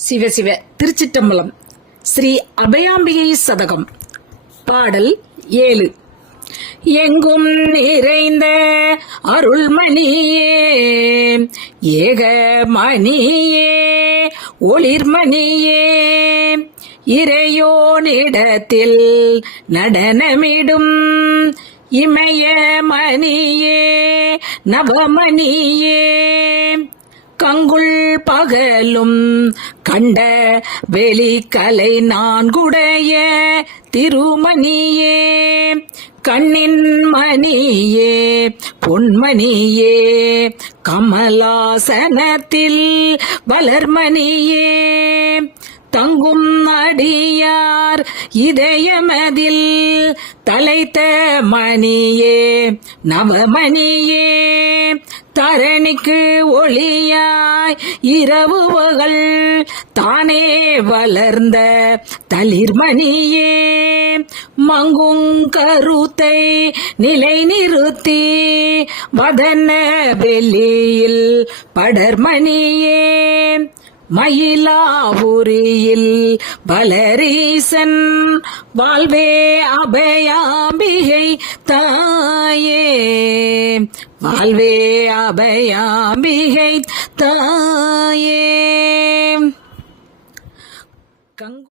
சிவ சிவ திருச்சிட்டம்பலம் ஸ்ரீ அபயாம்பிகை சதகம். பாடல் ஏழு. எங்கும் நிறைந்த அருள்மணியே ஏகமணியே ஒளிர்மணியே இறையோனிடத்தில் நடனமிடும் இமய மணியே நவமணியே. கங்குள் பகலும் கண்ட வெளிக்கலை நான்குடைய திருமணியே. கண்ணின் மணியே பொன்மணியே கமலாசனத்தில் வளர்மணியே. தங்கும் அடியார் இதயமதில் தலைத்த மணியே நவமணியே. தரணிக்கு ஒளியாய் இரவு பகல் தானே வளர்ந்த தளிர்மணியே. மங்கும் கருத்தை நிலை நிறுத்தி வதன வெளியில் படர்மணியே. மயிலாபுரியில் பலரீசன் வாழ்வே அபயாம்பிகை தாயே. வாழ்வே அபயாம்பிகை தாயே.